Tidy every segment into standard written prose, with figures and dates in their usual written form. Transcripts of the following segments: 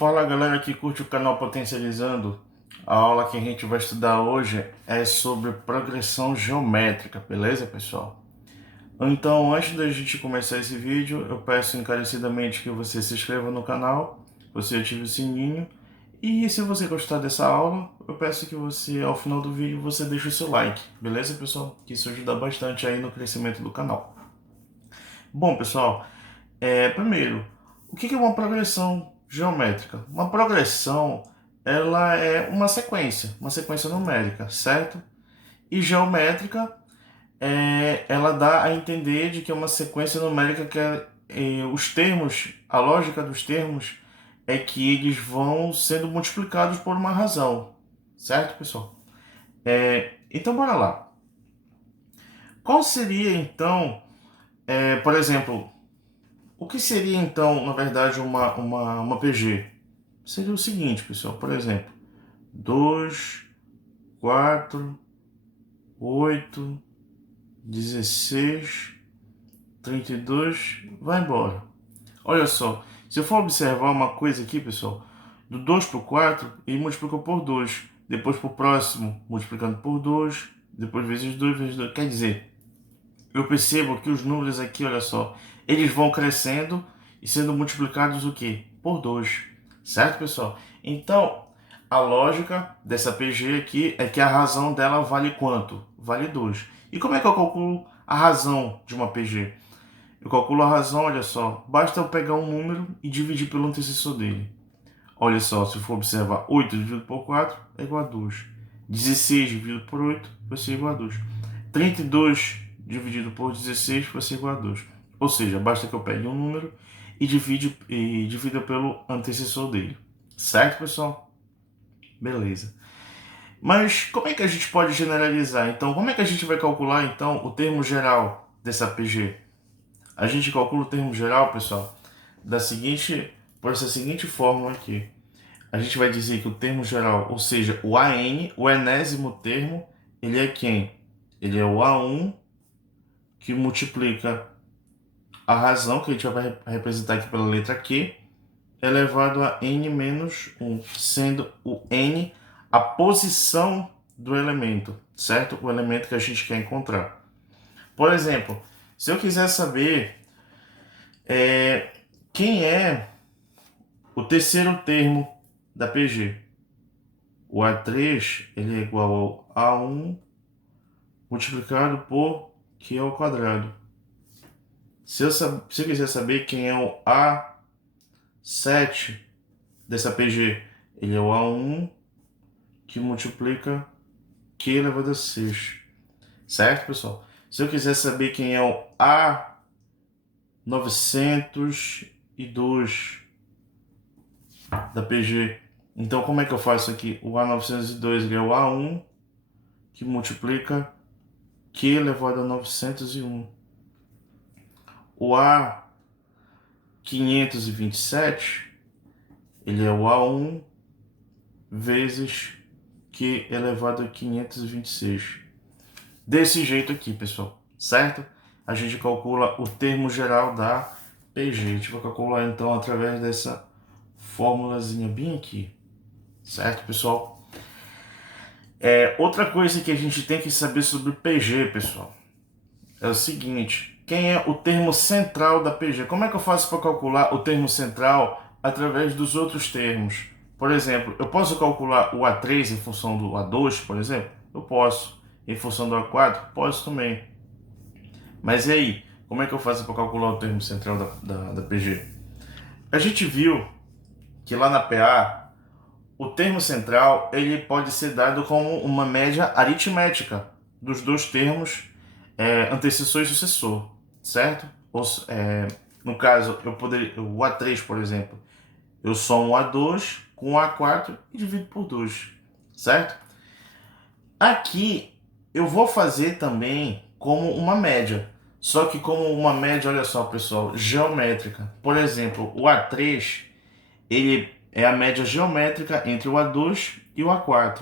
Fala galera que curte o canal Potencializando. A aula que a gente vai estudar hoje é sobre progressão geométrica, beleza pessoal? Então antes da gente começar esse vídeo, eu peço encarecidamente que você se inscreva no canal, você ative o sininho e se você gostar dessa aula, eu peço que você ao final do vídeo você deixe o seu like, beleza pessoal? Que isso ajuda bastante aí no crescimento do canal. Bom pessoal, primeiro, o que é uma progressão geométrica? Uma progressão, ela é uma sequência numérica, certo? E geométrica, ela dá a entender de que é uma sequência numérica que os termos, a lógica dos termos é que eles vão sendo multiplicados por uma razão, certo, pessoal? Então, bora lá. Qual seria, então, por exemplo, o que seria então, na verdade, uma PG? Seria o seguinte, pessoal, por exemplo, 2, 4, 8, 16, 32, vai embora. Olha só, se eu for observar uma coisa aqui, pessoal, do 2 para o 4, ele multiplicou por 2, depois para o próximo, multiplicando por 2, depois vezes 2, vezes 2. Quer dizer, eu percebo que os números aqui, olha só, eles vão crescendo e sendo multiplicados o quê? Por 2, certo, pessoal? Então, a lógica dessa PG aqui é que a razão dela vale quanto? Vale 2. E como é que eu calculo a razão de uma PG? Eu calculo a razão, olha só, basta eu pegar um número e dividir pelo antecessor dele. Olha só, se eu for observar, 8 dividido por 4 é igual a 2. 16 dividido por 8 vai ser igual a 2. 32 dividido por 16 vai ser igual a 2. Ou seja, basta que eu pegue um número e divida pelo antecessor dele. Certo, pessoal? Beleza. Mas como é que a gente pode generalizar? Então, como é que a gente vai calcular então o termo geral dessa PG? A gente calcula o termo geral, pessoal, por essa seguinte fórmula aqui. A gente vai dizer que o termo geral, ou seja, o AN, o enésimo termo, ele é quem? Ele é o A1 que multiplica a razão, que a gente vai representar aqui pela letra Q, elevado a n menos 1, sendo o n a posição do elemento, certo? O elemento que a gente quer encontrar. Por exemplo, se eu quiser saber quem é o terceiro termo da PG, o A3 ele é igual ao A1 multiplicado por Q ao quadrado. Se eu quiser saber quem é o A7 dessa PG, ele é o A1 que multiplica Q elevado a 6. Certo, pessoal? Se eu quiser saber quem é o A902 da PG, então como é que eu faço aqui? O A902 ele é o A1 que multiplica Q elevado a 901. O A527 ele é o A1 vezes Q elevado a 526. Desse jeito aqui, pessoal, certo? A gente calcula o termo geral da PG. A gente vai calcular então através dessa formulazinha bem aqui, certo, pessoal? Outra coisa que a gente tem que saber sobre PG, pessoal, é o seguinte: quem é o termo central da PG? Como é que eu faço para calcular o termo central através dos outros termos? Por exemplo, eu posso calcular o A3 em função do A2, por exemplo? Eu posso. Em função do A4? Posso também. Mas e aí? Como é que eu faço para calcular o termo central da PG? A gente viu que lá na PA, o termo central ele pode ser dado como uma média aritmética dos dois termos antecessor e sucessor, certo? No caso, eu poderia, o A3, por exemplo, eu somo um A2 com um A4 e divido por 2, certo? Aqui eu vou fazer também como uma média, só que como uma média, olha só pessoal, geométrica. Por exemplo, o A3 ele é a média geométrica entre o A2 e o A4.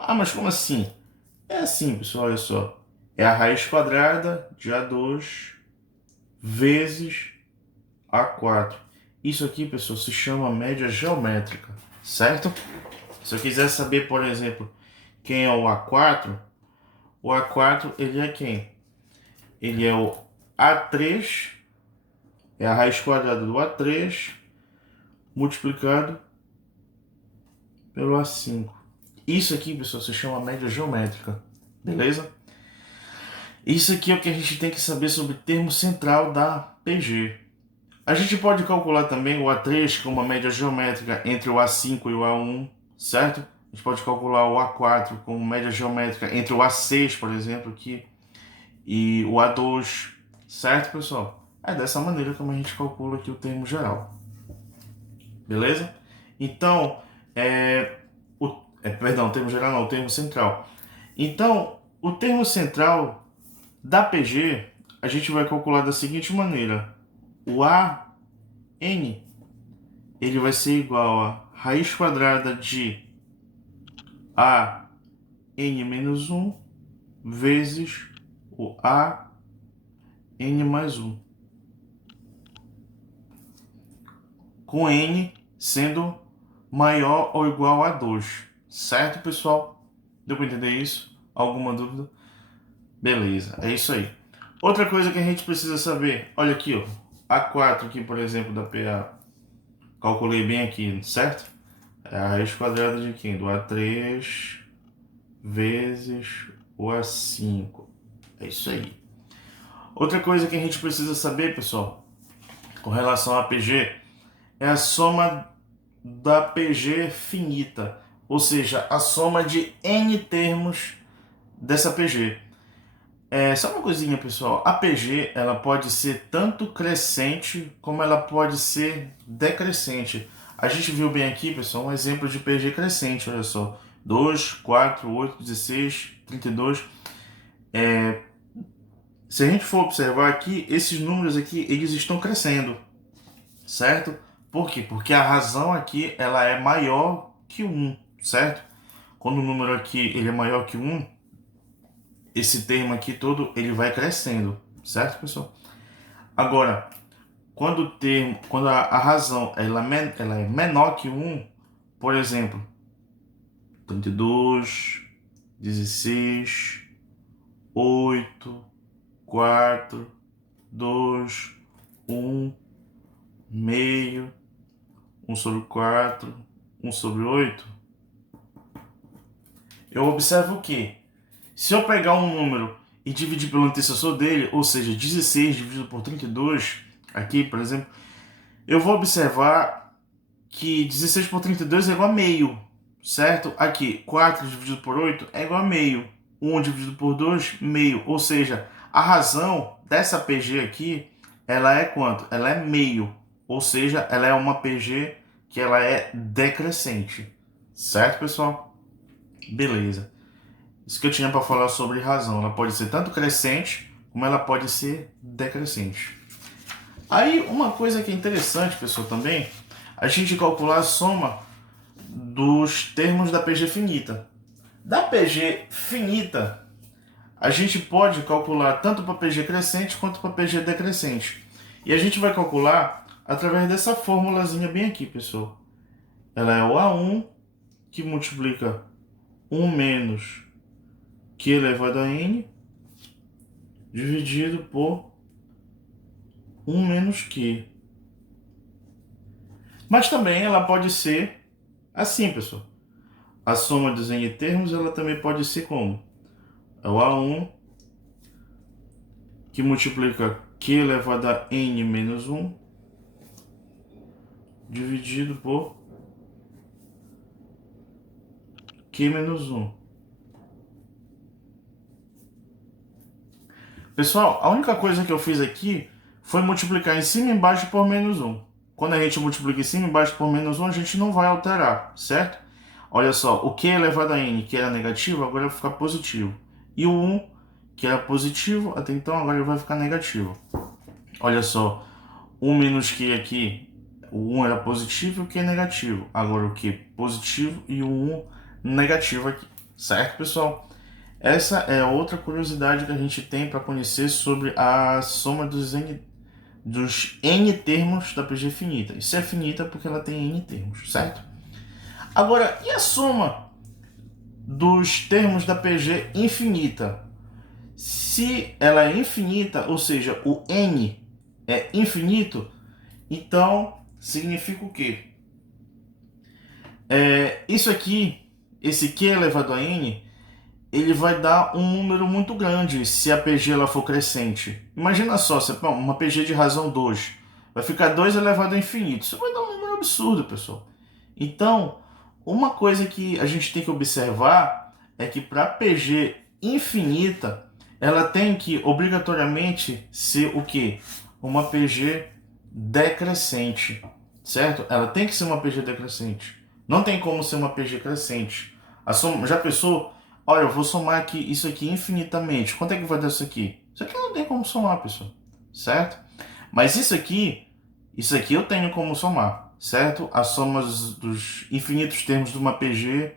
Ah, mas como assim? É assim, pessoal, olha só. É a raiz quadrada de A2 vezes A4. Isso aqui, pessoal, se chama média geométrica, certo? Se eu quiser saber, por exemplo, quem é o A4 ele é quem? Ele é o A3, é a raiz quadrada do A3 multiplicado pelo A5. Isso aqui, pessoal, se chama média geométrica, beleza? Isso aqui é o que a gente tem que saber sobre o termo central da PG. A gente pode calcular também o A3 com uma média geométrica entre o A5 e o A1, certo? A gente pode calcular o A4 com média geométrica entre o A6, por exemplo, aqui, e o A2, certo, pessoal? É dessa maneira como a gente calcula aqui o termo geral. Beleza? Então, perdão, o termo geral não, o termo central. Então, o termo central da PG, a gente vai calcular da seguinte maneira. O AN, ele vai ser igual a raiz quadrada de AN menos 1 vezes o AN mais 1. Com N sendo maior ou igual a 2. Certo, pessoal? Deu para entender isso? Alguma dúvida? Beleza, é isso aí. Outra coisa que a gente precisa saber, olha aqui, ó, A4 aqui, por exemplo, da PA, calculei bem aqui, certo? É a raiz quadrada de quem? Do A3 vezes o A5. É isso aí. Outra coisa que a gente precisa saber, pessoal, com relação à PG, é a soma da PG finita, ou seja, a soma de N termos dessa PG. Só uma coisinha, pessoal, a PG ela pode ser tanto crescente como ela pode ser decrescente. A gente viu bem aqui, pessoal, um exemplo de PG crescente, olha só, 2, 4, 8, 16, 32. Se a gente for observar aqui, esses números aqui, eles estão crescendo, certo? Por quê? Porque a razão aqui, ela é maior que 1, certo? Quando o número aqui ele é maior que 1, esse termo aqui todo, ele vai crescendo, certo, pessoal? Agora, quando a razão ela é menor que 1, por exemplo, 32, 16, 8, 4, 2, 1, meio, 1 sobre 4, 1 sobre 8, eu observo que, se eu pegar um número e dividir pelo antecessor dele, ou seja, 16 dividido por 32, aqui, por exemplo, eu vou observar que 16 por 32 é igual a meio, certo? Aqui, 4 dividido por 8 é igual a meio. 1 dividido por 2, meio. Ou seja, a razão dessa PG aqui, ela é quanto? Ela é meio. Ou seja, ela é uma PG que ela é decrescente. Certo, pessoal? Beleza. Isso que eu tinha para falar sobre razão. Ela pode ser tanto crescente, como ela pode ser decrescente. Aí, uma coisa que é interessante, pessoal, também, a gente calcular a soma dos termos da PG finita. Da PG finita, a gente pode calcular tanto para PG crescente quanto para PG decrescente. E a gente vai calcular através dessa formulazinha bem aqui, pessoal. Ela é o A1 que multiplica 1 menos Q elevado a N dividido por 1 menos Q. Mas também ela pode ser assim, pessoal. A soma dos N termos ela também pode ser como? É o A1 que multiplica Q elevado a N menos 1 dividido por Q menos 1. Pessoal, a única coisa que eu fiz aqui foi multiplicar em cima e embaixo por menos 1. Quando a gente multiplica em cima e embaixo por menos 1, a gente não vai alterar, certo? Olha só, o Q elevado a N, que era negativo, agora vai ficar positivo. E o 1, que era positivo, até então agora ele vai ficar negativo. Olha só, 1 menos Q aqui, o 1 era positivo e o Q é negativo. Agora o Q positivo e o 1 negativo aqui, certo, pessoal? Essa é outra curiosidade que a gente tem para conhecer sobre a soma dos N dos n termos da PG finita. Isso é finita porque ela tem n termos, certo? Agora, e a soma dos termos da PG infinita? Se ela é infinita, ou seja, o n é infinito, então significa o quê? Isso aqui, esse q elevado a n, ele vai dar um número muito grande se a PG ela for crescente. Imagina só, uma PG de razão 2, vai ficar 2 elevado a infinito. Isso vai dar um número absurdo, pessoal. Então, uma coisa que a gente tem que observar é que para PG infinita, ela tem que obrigatoriamente ser o quê? Uma PG decrescente, certo? Ela tem que ser uma PG decrescente. Não tem como ser uma PG crescente. Já pensou? Olha, eu vou somar aqui isso aqui infinitamente. Quanto é que vai dar isso aqui? Isso aqui não tem como somar, pessoal. Certo? Mas isso aqui eu tenho como somar, certo? A soma dos infinitos termos de uma PG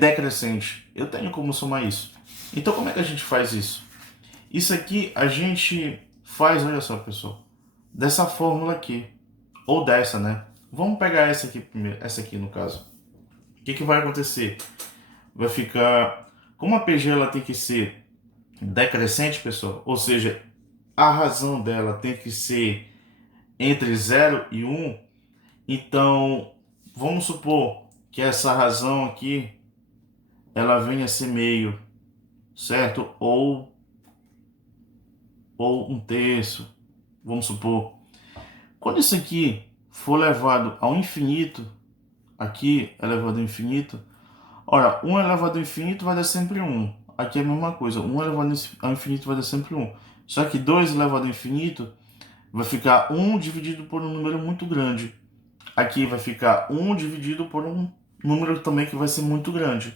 decrescente. Eu tenho como somar isso. Então, como é que a gente faz isso? Isso aqui a gente faz, olha só, pessoal, dessa fórmula aqui. Ou dessa, né? Vamos pegar essa aqui primeiro, essa aqui no caso. O que vai acontecer? Vai ficar... Como a PG ela tem que ser decrescente, pessoal, ou seja, a razão dela tem que ser entre 0 e 1, então vamos supor que essa razão aqui ela venha a ser meio, certo? Ou um terço, vamos supor. Quando isso aqui for levado ao infinito, aqui é levado ao infinito, ora, 1 elevado ao infinito vai dar sempre 1. Aqui é a mesma coisa, 1 elevado ao infinito vai dar sempre 1. Só que 2 elevado ao infinito vai ficar 1 dividido por um número muito grande. Aqui vai ficar 1 dividido por um número também que vai ser muito grande.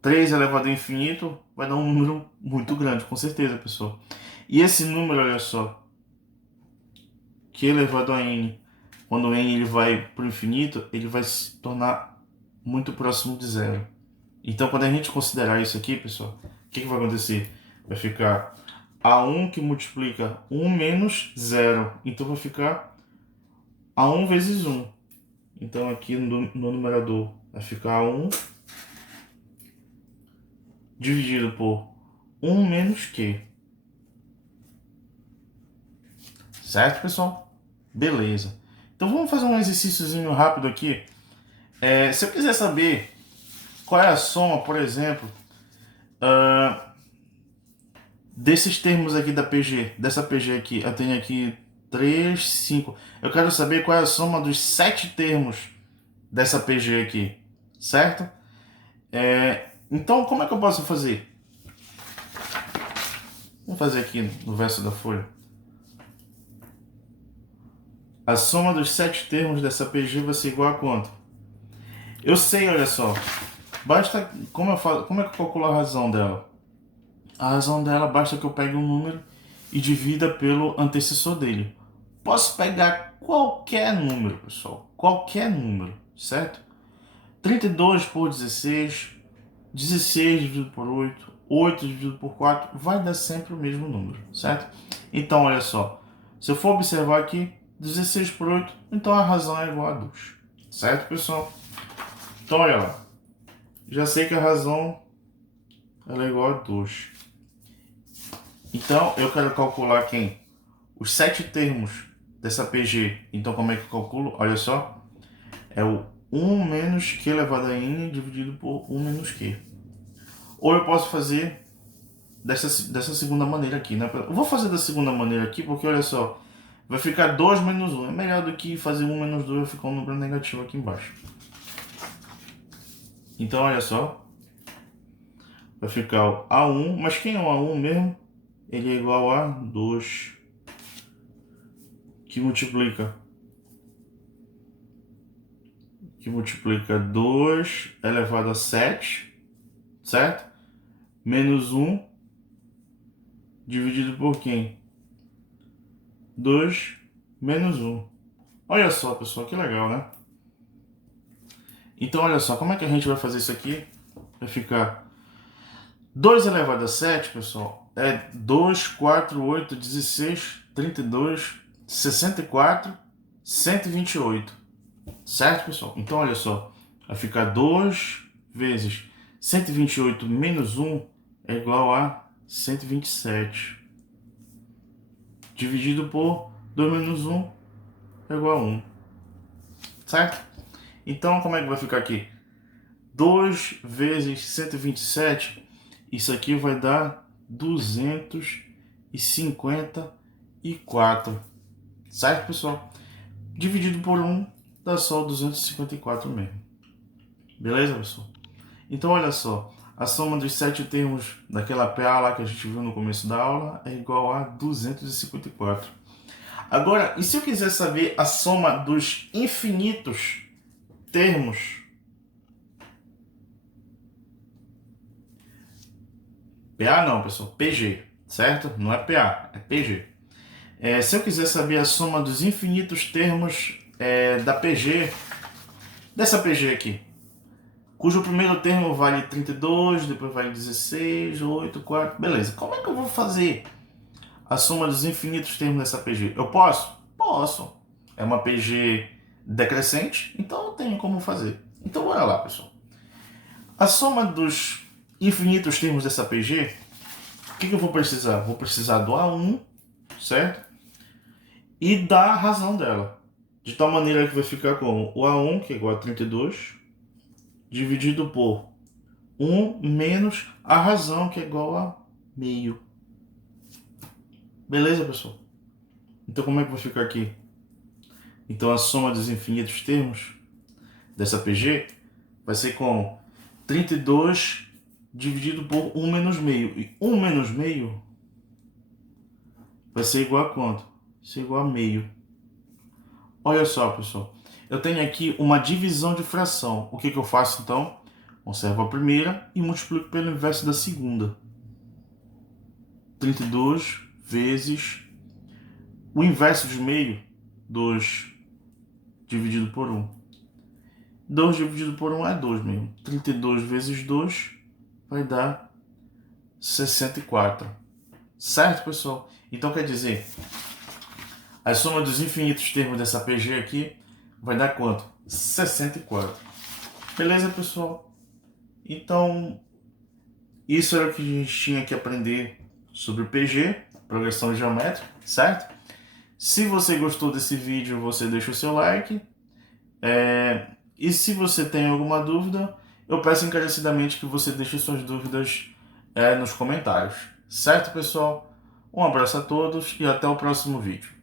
3 elevado ao infinito vai dar um número muito grande, com certeza, pessoal. E esse número, olha só, q elevado a n, quando n ele vai para o infinito, ele vai se tornar muito próximo de zero. Então, quando a gente considerar isso aqui, pessoal, o que vai acontecer? Vai ficar A1 que multiplica 1 menos 0. Então, vai ficar A1 vezes 1. Então, aqui no numerador vai ficar A1 dividido por 1 menos Q. Certo, pessoal? Beleza. Então, vamos fazer um exercíciozinho rápido aqui. Se eu quiser saber qual é a soma, por exemplo, desses termos aqui da PG, dessa PG aqui, eu tenho aqui 3, 5. Eu quero saber qual é a soma dos 7 termos dessa PG aqui, certo? Então, como é que eu posso fazer? Vamos fazer aqui no verso da folha. A soma dos 7 termos dessa PG vai ser igual a quanto? Eu sei, olha só. Basta, como é que eu calculo a razão dela? A razão dela basta que eu pegue um número e divida pelo antecessor dele. Posso pegar qualquer número, pessoal. Qualquer número, certo? 32 por 16, 16 dividido por 8, 8 dividido por 4, vai dar sempre o mesmo número, certo? Então, olha só. Se eu for observar aqui, 16 por 8, então a razão é igual a 2. Certo, pessoal? Então, olha lá. Já sei que a razão ela é igual a 2. Então, eu quero calcular quem? Os 7 termos dessa PG. Então, como é que eu calculo? Olha só. É o 1 menos Q elevado a N dividido por 1 menos Q. Ou eu posso fazer dessa segunda maneira aqui, né? Eu vou fazer da segunda maneira aqui porque, olha só, vai ficar 2 menos 1. É melhor do que fazer 1 menos 2 e ficar um número negativo aqui embaixo. Então, olha só. Vai ficar o A1. Mas quem é o A1 mesmo? Ele é igual a 2. Que multiplica 2 elevado a 7, certo? Menos 1 dividido por quem? 2 menos 1. Olha só, pessoal, que legal, né? Então, olha só, como é que a gente vai fazer isso aqui? Vai ficar 2 elevado a 7, pessoal, é 2, 4, 8, 16, 32, 64, 128. Certo, pessoal? Então, olha só. Vai ficar 2 vezes 128 menos 1 é igual a 127. Dividido por 2 menos 1 é igual a 1. Certo? Então, como é que vai ficar aqui? 2 vezes 127, isso aqui vai dar 254. Certo, pessoal? Dividido por 1 dá só 254 mesmo. Beleza, pessoal? Então, olha só. A soma dos 7 termos daquela PA lá que a gente viu no começo da aula é igual a 254. Agora, e se eu quiser saber a soma dos infinitos termos? PA não, pessoal. PG, certo? Não é PA, é PG. Se eu quiser saber a soma dos infinitos termos da PG, dessa PG aqui, cujo primeiro termo vale 32, depois vale 16, 8, 4, beleza. Como é que eu vou fazer a soma dos infinitos termos dessa PG? Eu posso? Posso. É uma PG decrescente, então eu tenho como fazer. Então bora lá, pessoal. A soma dos infinitos termos dessa PG, o que eu vou precisar? Vou precisar do A1, certo? E da razão dela. De tal maneira que vai ficar como o A1, que é igual a 32, dividido por 1 menos a razão, que é igual a meio. Beleza, pessoal? Então como é que vai ficar aqui? Então a soma dos infinitos termos dessa PG vai ser como 32 dividido por 1 menos meio. E 1 menos meio vai ser igual a quanto? Vai ser igual a meio. Olha só, pessoal. Eu tenho aqui uma divisão de fração. O que eu faço então? Conservo a primeira e multiplico pelo inverso da segunda. 32 vezes o inverso de meio, 2 dividido por 1. 2 dividido por 1 é 2 mesmo. 32 vezes 2 vai dar 64. Certo, pessoal? Então quer dizer, a soma dos infinitos termos dessa PG aqui vai dar quanto? 64. Beleza, pessoal? Então, isso era o que a gente tinha que aprender sobre o PG, progressão geométrica, certo? Se você gostou desse vídeo, você deixa o seu like. E se você tem alguma dúvida, eu peço encarecidamente que você deixe suas dúvidas nos comentários. Certo, pessoal? Um abraço a todos e até o próximo vídeo.